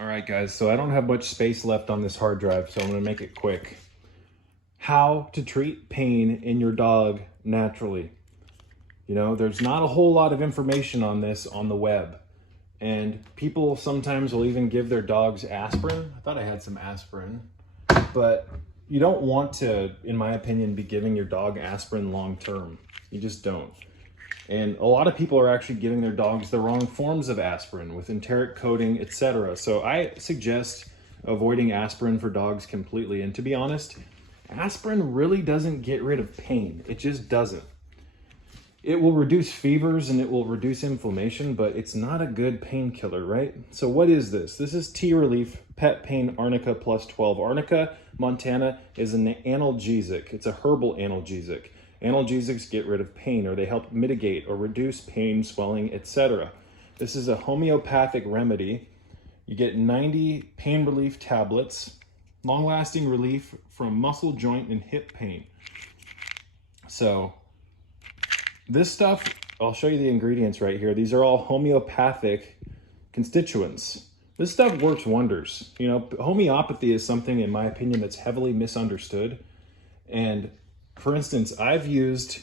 All right, guys, so I don't have much space left on this hard drive, so I'm gonna make it quick. How to treat pain in your dog naturally. You know, there's not a whole lot of information on this on the web. And people sometimes will even give their dogs aspirin. I thought I had some aspirin, but you don't want to, in my opinion, be giving your dog aspirin long term. You just don't. And a lot of people are actually giving their dogs the wrong forms of aspirin with enteric coating, etc. So I suggest avoiding aspirin for dogs completely. And to be honest, aspirin really doesn't get rid of pain. It just doesn't. It will reduce fevers and it will reduce inflammation, but it's not a good painkiller, right? So what is this? This is T-Relief Pet Pain Arnica Plus 12. Arnica, Montana, is an analgesic. It's a herbal analgesic. Analgesics get rid of pain, or they help mitigate or reduce pain, swelling, etc. This is a homeopathic remedy. You get 90 pain relief tablets, long-lasting relief from muscle, joint, and hip pain. So this stuff, I'll show you the ingredients right here. These are all homeopathic constituents. This stuff works wonders. You know, homeopathy is something, in my opinion, that's heavily misunderstood. And for instance, I've used,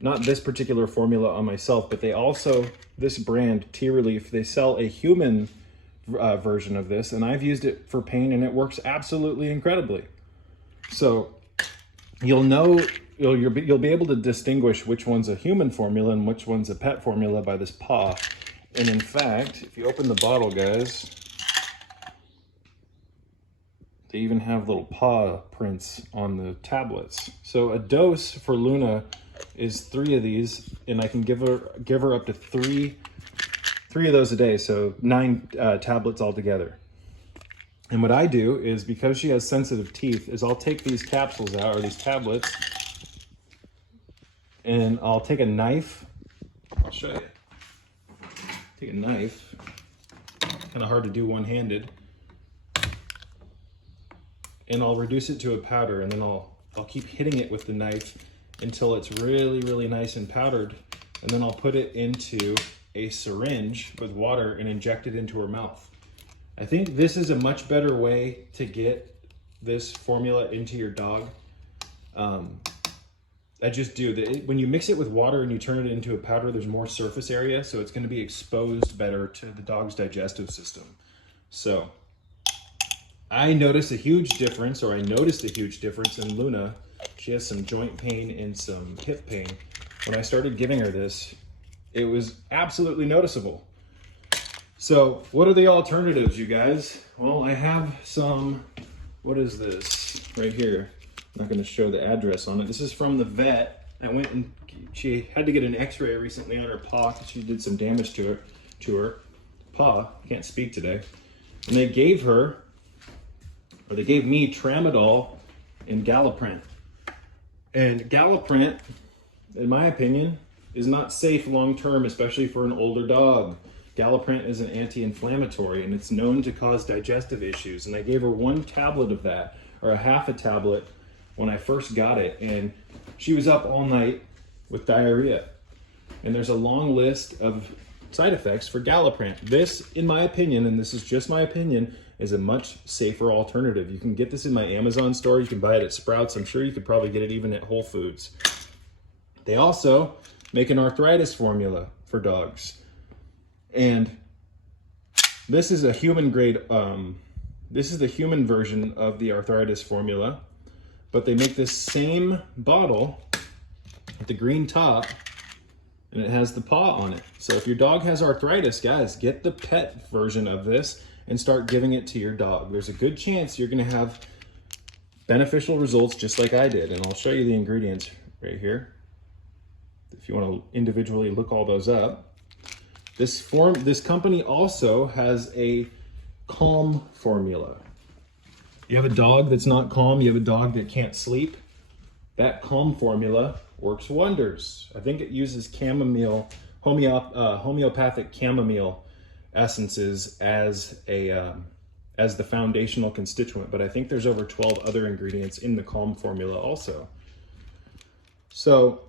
not this particular formula on myself, but they also, this brand, T-Relief, they sell a human version of this, and I've used it for pain, and it works absolutely incredibly. So you'll know, you'll be able to distinguish which one's a human formula and which one's a pet formula by this paw. And in fact, if you open the bottle, guys, they even have little paw prints on the tablets. So a dose for Luna is 3 of these, and I can give her up to three of those a day, so 9 tablets altogether. And what I do is, because she has sensitive teeth, is I'll take these capsules out, or these tablets, and I'll take a knife. I'll show you. Take a knife. Kind of hard to do one-handed. And I'll reduce it to a powder, and then I'll keep hitting it with the knife until it's really, really nice and powdered. And then I'll put it into a syringe with water and inject it into her mouth. I think this is a much better way to get this formula into your dog. I just do. When you mix it with water and you turn it into a powder, there's more surface area, so it's going to be exposed better to the dog's digestive system. So I noticed a huge difference in Luna. She has some joint pain and some hip pain. When I started giving her this, it was absolutely noticeable. So what are the alternatives, you guys? Well, I have some, what is this right here? I'm not going to show the address on it. This is from the vet. I went and she had to get an x-ray recently on her paw because she did some damage to her paw. I can't speak today. And they gave me tramadol and Galliprant. And Galliprant, in my opinion, is not safe long-term, especially for an older dog. Galliprant is an anti-inflammatory, and it's known to cause digestive issues. And I gave her 1 tablet of that, or a half a tablet, when I first got it. And she was up all night with diarrhea. And there's a long list of side effects for Galliprant. This, in my opinion, and this is just my opinion, is a much safer alternative. You can get this in my Amazon store. You can buy it at Sprouts. I'm sure you could probably get it even at Whole Foods. They also make an arthritis formula for dogs. And this is a human grade, this is the human version of the arthritis formula, but they make this same bottle with the green top, and it has the paw on it. So if your dog has arthritis, guys, get the pet version of this and start giving it to your dog. There's a good chance you're gonna have beneficial results just like I did. And I'll show you the ingredients right here, if you wanna individually look all those up. This company also has a calm formula. You have a dog that's not calm, you have a dog that can't sleep, that calm formula works wonders. I think it uses chamomile, homeopathic chamomile essences as the foundational constituent, but I think there's over 12 other ingredients in the calm formula also. So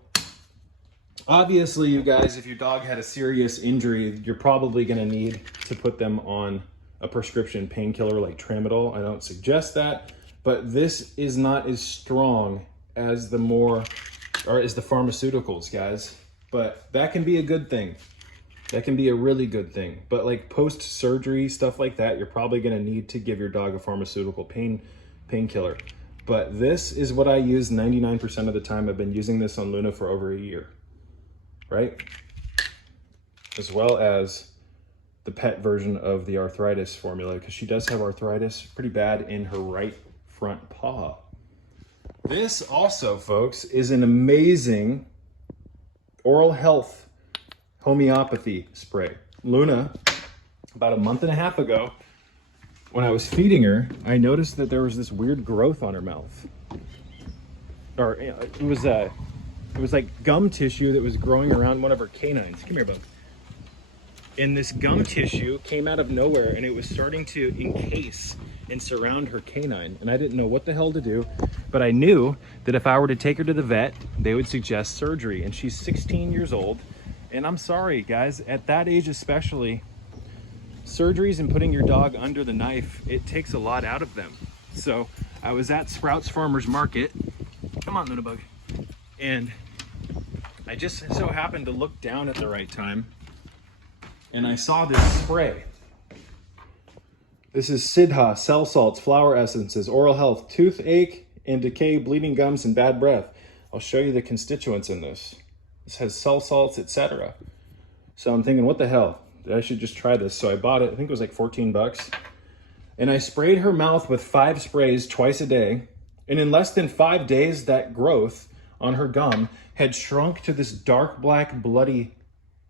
obviously, you guys, if your dog had a serious injury, you're probably going to need to put them on a prescription painkiller like tramadol. I don't suggest that, but this is not as strong as the pharmaceuticals, guys. But that can be a good thing. That can be a really good thing. But like post-surgery, stuff like that, you're probably gonna need to give your dog a pharmaceutical painkiller. But this is what I use 99% of the time. I've been using this on Luna for over a year, right? As well as the pet version of the Arthritis formula, because she does have arthritis pretty bad in her right front paw. This also, folks, is an amazing oral health homeopathy spray. Luna, about a month and a half ago, when I was feeding her, I noticed that there was this weird growth on her mouth. Or it was like gum tissue that was growing around one of her canines. Come here, bud. And this gum tissue came out of nowhere, and it was starting to encase and surround her canine. And I didn't know what the hell to do, but I knew that if I were to take her to the vet, they would suggest surgery. And she's 16 years old. And I'm sorry, guys, at that age especially, surgeries and putting your dog under the knife, it takes a lot out of them. So I was at Sprouts Farmers Market. Come on, Lunabug. And I just so happened to look down at the right time, and I saw this spray. This is Siddha, cell salts, flower essences, oral health, toothache and decay, bleeding gums, and bad breath. I'll show you the constituents in this. This has cell salts, etc. So I'm thinking, what the hell? I should just try this. So I bought it, I think it was like 14 bucks. And I sprayed her mouth with 5 sprays twice a day. And in less than 5 days, that growth on her gum had shrunk to this dark black bloody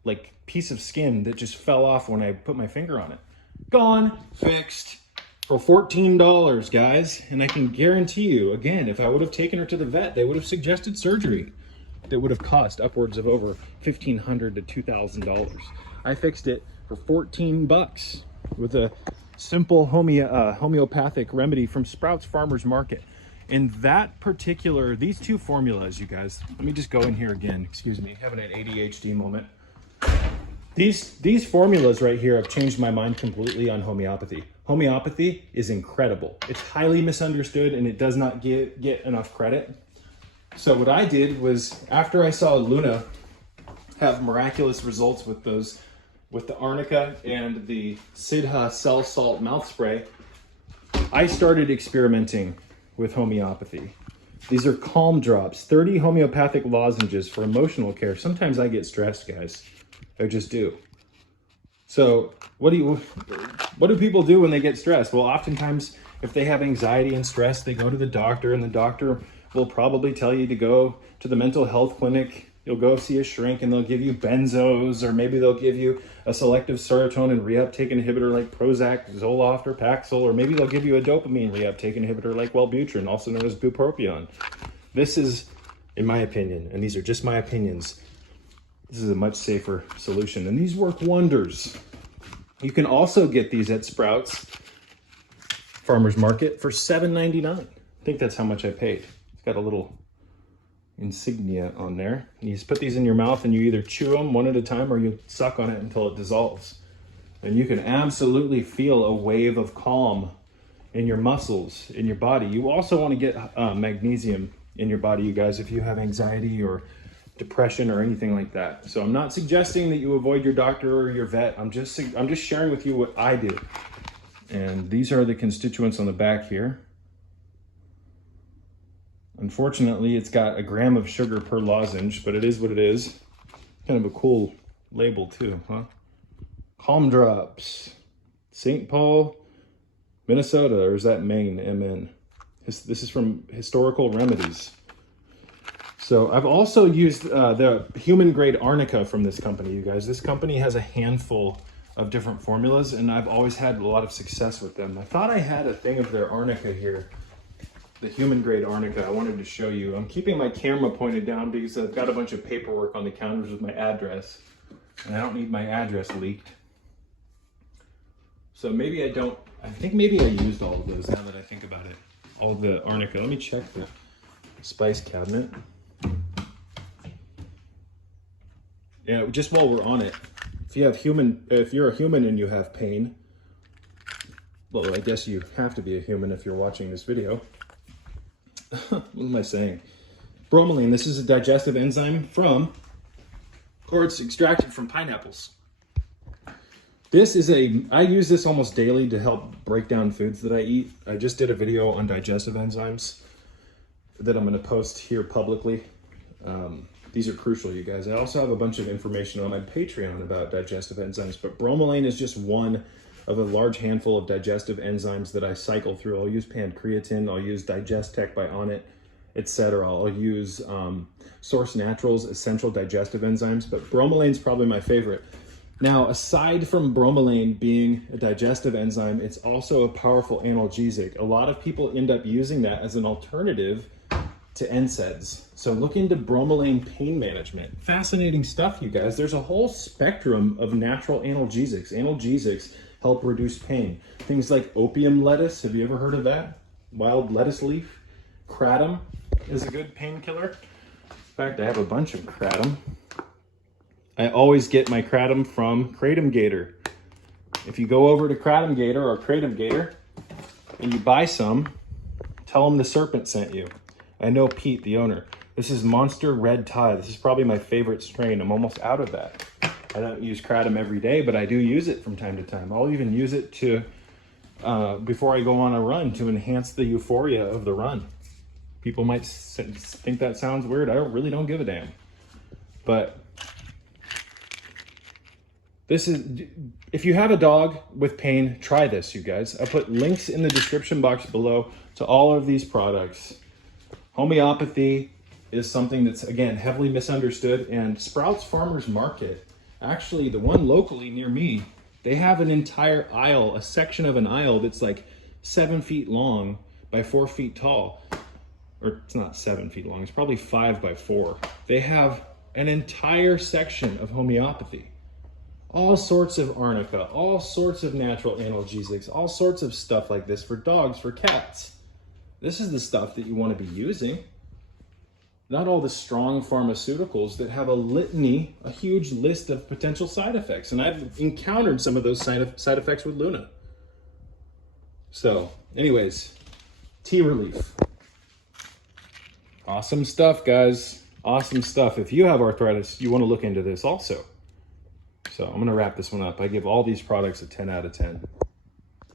like piece of skin that just fell off when I put my finger on it. Gone, fixed, for $14, guys. And I can guarantee you, again, if I would have taken her to the vet, they would have suggested surgery that would have cost upwards of over $1,500 to $2,000. I fixed it for 14 bucks with a simple homeopathic remedy from Sprouts Farmers Market. And that particular, these two formulas, you guys, let me just go in here again, excuse me, having an ADHD moment. These formulas right here have changed my mind completely on homeopathy. Homeopathy is incredible. It's highly misunderstood, and it does not get enough credit. So what I did was, after I saw Luna have miraculous results with the Arnica and the Siddha cell salt mouth spray, I started experimenting with homeopathy. These are calm drops, 30 homeopathic lozenges for emotional care. Sometimes I get stressed, guys. I just do. So what do people do when they get stressed? Well, oftentimes if they have anxiety and stress, they go to the doctor, and the doctor will probably tell you to go to the mental health clinic. You'll go see a shrink, and they'll give you benzos, or maybe they'll give you a selective serotonin reuptake inhibitor like Prozac, Zoloft, or Paxil, or maybe they'll give you a dopamine reuptake inhibitor like Wellbutrin, also known as bupropion. This is, in my opinion, and these are just my opinions, this is a much safer solution, and these work wonders. You can also get these at Sprouts Farmers Market for $7.99. I think that's how much I paid. It's got a little insignia on there. You just put these in your mouth, and you either chew them one at a time or you suck on it until it dissolves. And you can absolutely feel a wave of calm in your muscles, in your body. You also want to get magnesium in your body, you guys, if you have anxiety or depression or anything like that. So I'm not suggesting that you avoid your doctor or your vet. I'm just sharing with you what I do. And these are the constituents on the back here. Unfortunately, it's got 1 gram of sugar per lozenge, but it is what it is. Kind of a cool label too, huh? Calm Drops, St. Paul, Minnesota, or is that Maine, MN? This is from Historical Remedies. So I've also used the human grade Arnica from this company, you guys. This company has a handful of different formulas, and I've always had a lot of success with them. I thought I had a thing of their Arnica here, the human grade Arnica. I wanted to show you. I'm keeping my camera pointed down because I've got a bunch of paperwork on the counters with my address, and I don't need my address leaked. So maybe I think maybe I used all of those now that I think about it. All the Arnica. Let me check the spice cabinet. Yeah, just while we're on it, if you're a human and you have pain, Well, I guess you have to be a human if you're watching this video. What am I saying? Bromelain, this is a digestive enzyme from, or it's extracted from pineapples. This is I use this almost daily to help break down foods that I eat. I just did a video on digestive enzymes that I'm going to post here publicly. These are crucial, you guys. I also have a bunch of information on my Patreon about digestive enzymes, but bromelain is just one of a large handful of digestive enzymes that I cycle through. I'll use pancreatin, I'll use Digest-Tech by Onnit, etc. I'll use Source Naturals essential digestive enzymes, but bromelain is probably my favorite. Now, aside from bromelain being a digestive enzyme, it's also a powerful analgesic. A lot of people end up using that as an alternative to NSAIDs. So look into bromelain pain management. Fascinating stuff, you guys. There's a whole spectrum of natural analgesics. Analgesics help reduce pain. Things like opium lettuce. Have you ever heard of that? Wild lettuce leaf. Kratom is a good painkiller. In fact, I have a bunch of kratom. I always get my kratom from Kratom Gator. If you go over to Kratom Gator or Kratom Gator and you buy some, tell them the serpent sent you. I know Pete, the owner. This is Monster Red Tie. This is probably my favorite strain. I'm almost out of that. I don't use kratom every day, but I do use it from time to time. I'll even use it to before I go on a run to enhance the euphoria of the run. People might think that sounds weird. I really don't give a damn. But this is, if you have a dog with pain, try this, you guys. I put links in the description box below to all of these products. Homeopathy is something that's, again, heavily misunderstood, and Sprouts Farmers Market, actually the one locally near me, they have an entire aisle, a section of an aisle that's like 7 feet long by 4 feet tall. Or it's not 7 feet long, it's probably 5 by 4. They have an entire section of homeopathy. All sorts of Arnica, all sorts of natural analgesics, all sorts of stuff like this for dogs, for cats. This is the stuff that you want to be using. Not all the strong pharmaceuticals that have a litany, a huge list of potential side effects. And I've encountered some of those side effects with Luna. So, anyways, tea relief. Awesome stuff, guys. Awesome stuff. If you have arthritis, you want to look into this also. So I'm going to wrap this one up. I give all these products a 10 out of 10.